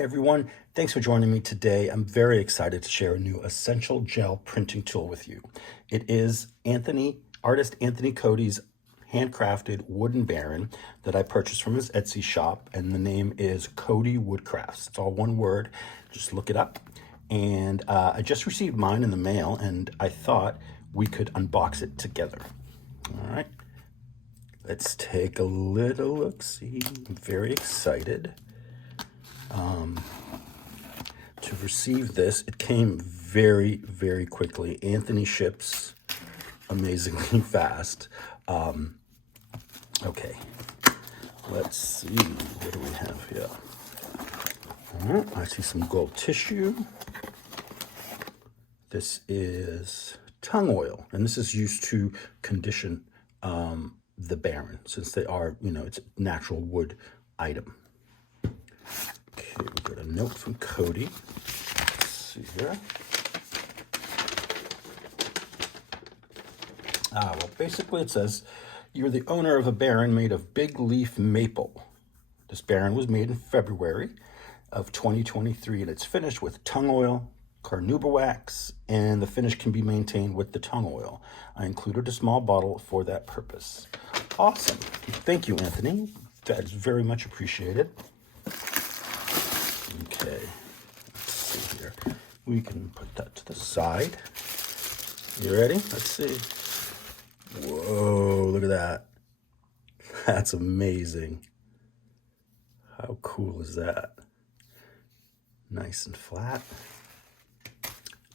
Hey everyone, thanks for joining me today. I'm very excited to share a new essential gel printing tool with you. It is artist Anthony Cody's handcrafted wooden Baren that I purchased from his Etsy shop, and the name is Cody Woodcrafts. It's all one word, just look it up. And I just received mine in the mail, and I thought we could unbox it together. All right, let's take a little look-see. I'm very excited to receive this. It came very, very quickly. Anthony ships amazingly fast. Okay, let's see, what do we have here? I see some gold tissue. This is tung oil, and this is used to condition the Baren, since they are, it's a natural wood item. Okay, we got a note from Cody. Let's see here. Well, basically it says, you're the owner of a Baren made of big leaf maple. This Baren was made in February of 2023, and it's finished with tung oil, carnauba wax, and the finish can be maintained with the tung oil. I included a small bottle for that purpose. Awesome. Thank you, Anthony. That is very much appreciated. Okay, let's see here. We can put that to the side. You ready? Let's see. Whoa, look at that. That's amazing. How cool is that? Nice and flat.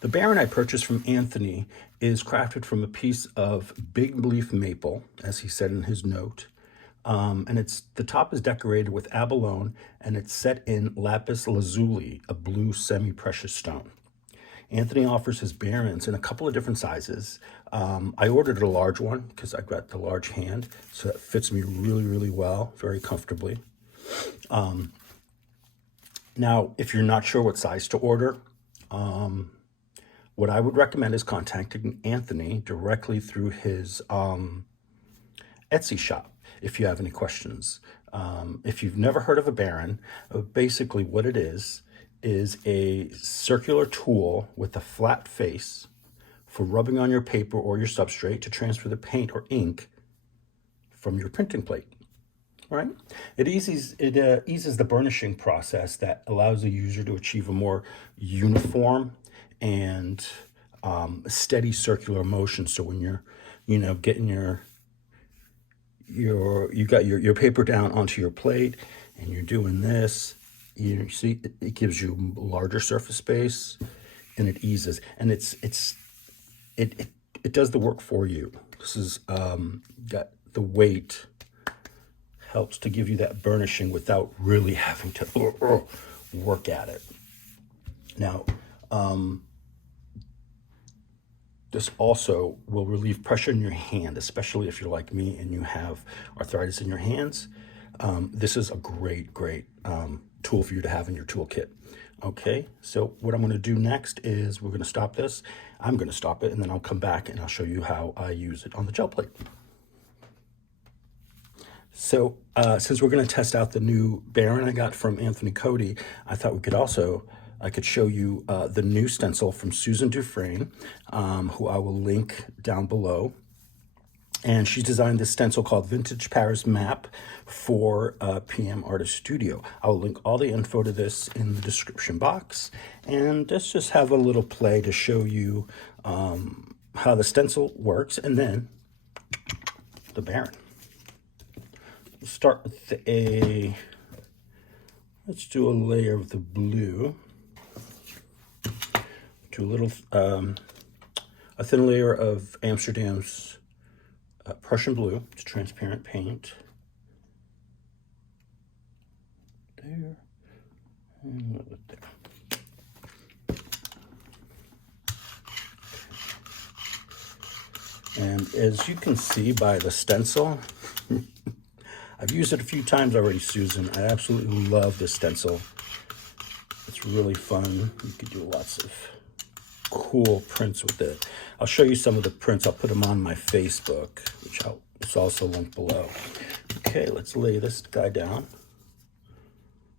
The Baren I purchased from Anthony is crafted from a piece of big leaf maple, as he said in his note. And the top is decorated with abalone, and it's set in lapis lazuli, a blue semi-precious stone. Anthony offers his Barens in a couple of different sizes. I ordered a large one because I've got the large hand, so it fits me really, really well, very comfortably. Now, if you're not sure what size to order, what I would recommend is contacting Anthony directly through his Etsy shop if you have any questions. If you've never heard of a Baren, basically what it is a circular tool with a flat face for rubbing on your paper or your substrate to transfer the paint or ink from your printing plate. All right? It eases the burnishing process that allows the user to achieve a more uniform and steady circular motion. So when you're, getting you got your paper down onto your plate and you're doing this, you see it gives you larger surface space, and it eases, and it does the work for you. This is got the weight, helps to give you that burnishing without really having to work at it. Now, this also will relieve pressure in your hand, especially if you're like me and you have arthritis in your hands. This is a great tool for you to have in your toolkit. Okay, so what I'm going to do next is we're going to stop this. I'm going to stop it, and then I'll come back and I'll show you how I use it on the gel plate. So since we're going to test out the new Baren I got from Anthony Cody, I thought I could show you the new stencil from Susan Dufresne, who I will link down below. And she designed this stencil called Vintage Paris Map for PM Artist Studio. I'll link all the info to this in the description box. And let's just have a little play to show you how the stencil works, and then the Baren. We'll start with let's do a layer of the blue. Do a little, a thin layer of Amsterdam's Prussian blue. It's transparent paint. There. And a little bit there. And as you can see by the stencil, I've used it a few times already, Susan. I absolutely love this stencil. It's really fun. You could do lots of cool prints with it. I'll show you some of the prints. I'll put them on my Facebook, which it's also linked below. Okay, let's lay this guy down.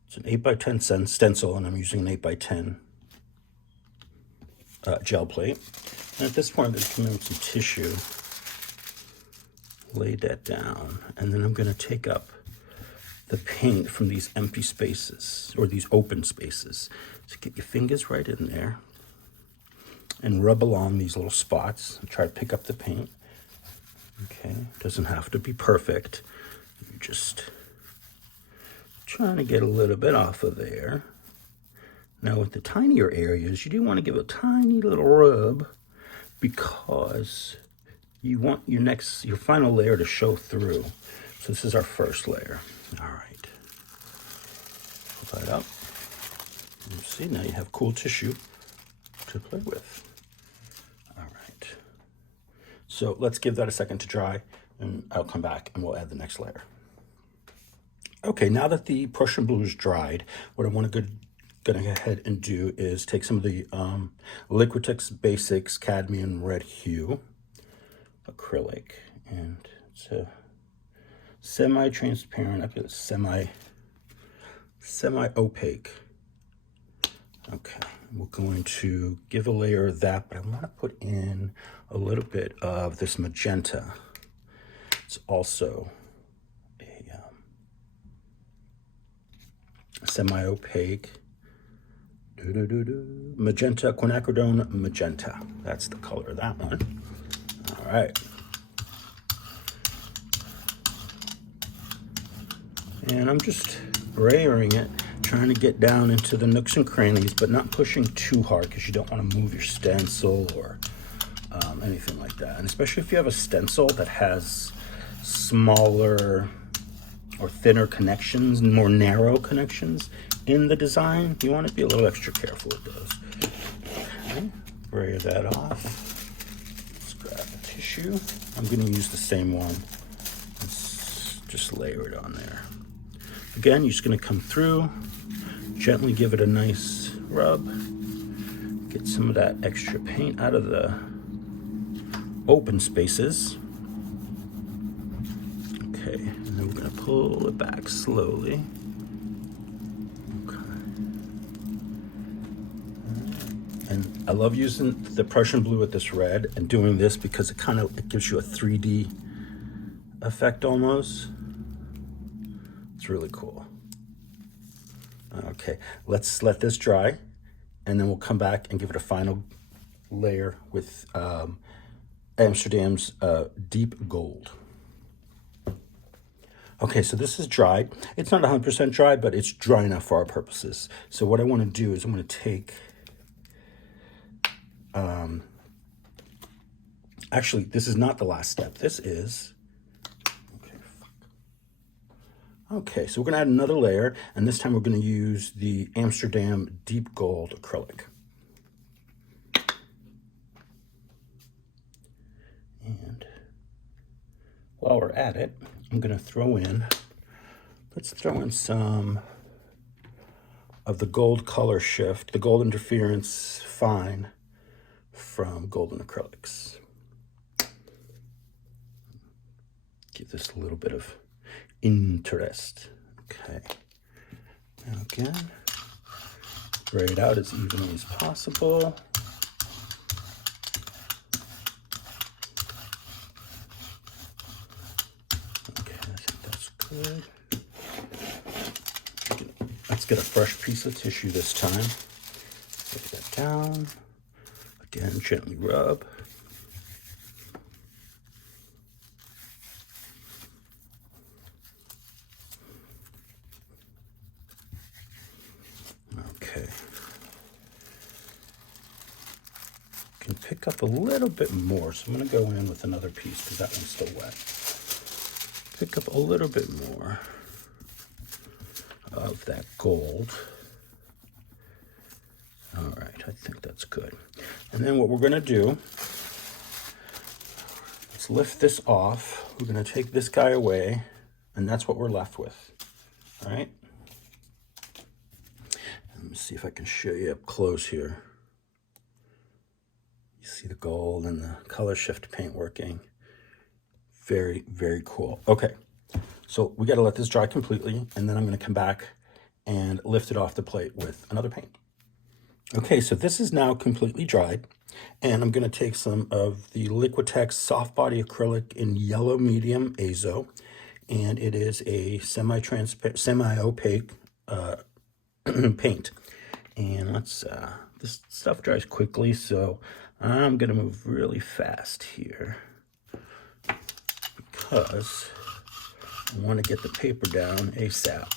It's an 8x10 stencil, and I'm using an 8x10 gel plate. And at this point, I'm going to come in with some tissue, lay that down, and then I'm going to take up the paint from these empty spaces, or these open spaces. So get your fingers right in there and rub along these little spots and try to pick up the paint. Okay, doesn't have to be perfect. You're just trying to get a little bit off of there. Now with the tinier areas, you do want to give a tiny little rub because you want your final layer to show through. So this is our first layer. All right, pull that up. You see, now you have cool tissue to play with. All right, so let's give that a second to dry, and I'll come back and we'll add the next layer. Okay, now that the Prussian blue is dried, what I want to go ahead and do is take some of the Liquitex Basics Cadmium Red Hue acrylic, and it's a semi-transparent, I feel it's semi-opaque. Okay, we're going to give a layer of that, but I want to put in a little bit of this magenta. It's also a semi-opaque magenta, quinacridone magenta. That's the color of that one. All right. And I'm just brayering it, trying to get down into the nooks and crannies, but not pushing too hard because you don't want to move your stencil or anything like that. And especially if you have a stencil that has smaller or thinner connections, more narrow connections in the design, you want to be a little extra careful with those. Okay, brayer that off. Let's grab the tissue. I'm going to use the same one. Let's just layer it on there. Again, you're just going to come through, gently give it a nice rub, get some of that extra paint out of the open spaces. Okay, and then we're going to pull it back slowly. Okay. And I love using the Prussian blue with this red and doing this because it gives you a 3D effect almost. It's really cool. Okay, let's let this dry, and then we'll come back and give it a final layer with Amsterdam's deep gold. Okay, so this is dried. It's not 100% dry, but it's dry enough for our purposes. So what I want to do is I'm going to take, actually, this is not the last step. This is, okay, so we're going to add another layer, and this time we're going to use the Amsterdam Deep Gold Acrylic. And while we're at it, I'm going to let's throw in some of the gold color shift, the gold interference fine from Golden Acrylics. Give this a little bit of interest. Okay. Now again, spray it out as evenly as possible. Okay, I think that's good. Let's get a fresh piece of tissue this time. Lay that down. Again, gently rub. Okay. Can pick up a little bit more, so I'm going to go in with another piece because that one's still wet. Pick up a little bit more of that gold. All right, I think that's good. And then what we're going to do, let's lift this off. We're going to take this guy away, and that's what we're left with. All right. Let me see if I can show you up close here. You see the gold and the color shift paint working. Very, very cool. Okay, so we got to let this dry completely, and then I'm going to come back and lift it off the plate with another paint. Okay, so this is now completely dried, and I'm going to take some of the Liquitex soft body acrylic in yellow medium azo, and it is a semi-transparent, semi-opaque paint. And let's this stuff dries quickly, so I'm gonna move really fast here because I want to get the paper down ASAP.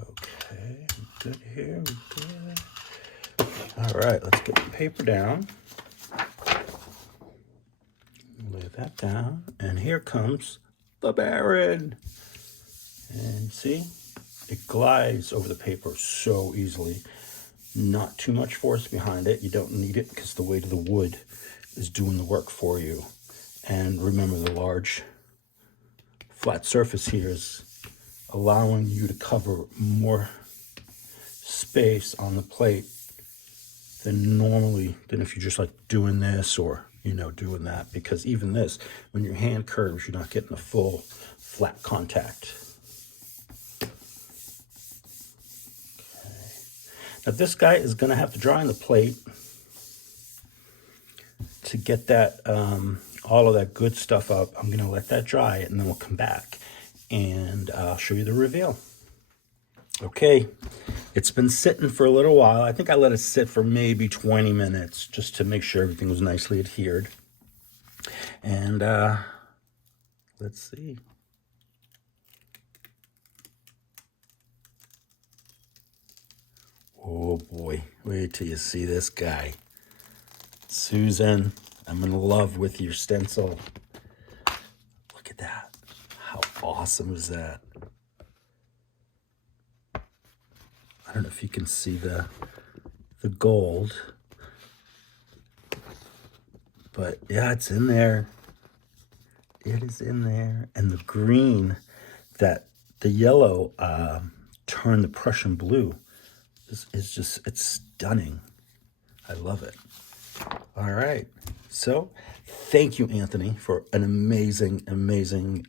Okay, good here, good. All right, let's get the paper down. Lay that down, and here comes the Baren. And see, it glides over the paper so easily. Not too much force behind it. You don't need it because the weight of the wood is doing the work for you. And remember, the large flat surface here is allowing you to cover more space on the plate than if you're just like doing this or, you know, doing that. Because even this, when your hand curves, you're not getting a full flat contact. Now this guy is going to have to dry on the plate to get that, all of that good stuff up. I'm going to let that dry and then we'll come back and I'll show you the reveal. Okay, it's been sitting for a little while. I think I let it sit for maybe 20 minutes just to make sure everything was nicely adhered. And let's see. Oh boy, wait till you see this guy. Susan, I'm in love with your stencil. Look at that. How awesome is that? I don't know if you can see the gold. But yeah, it's in there. It is in there. And the green, the yellow turned the Prussian blue. It's just, it's stunning. I love it. All right. So thank you, Anthony, for an amazing, amazing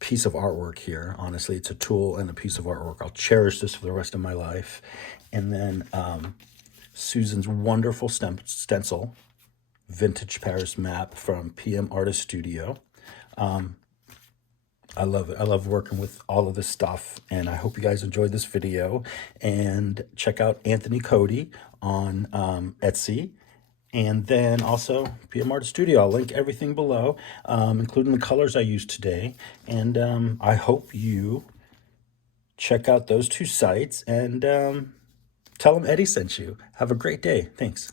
piece of artwork here. Honestly, it's a tool and a piece of artwork. I'll cherish this for the rest of my life. And then Susan's wonderful stencil, Vintage Paris map from PM Artist Studio. I love it. I love working with all of this stuff, and I hope you guys enjoyed this video. And check out Anthony Cody on Etsy, and then also PM Artist Studio. I'll link everything below, including the colors I used today. And I hope you check out those two sites and tell them Eddie sent you. Have a great day. Thanks.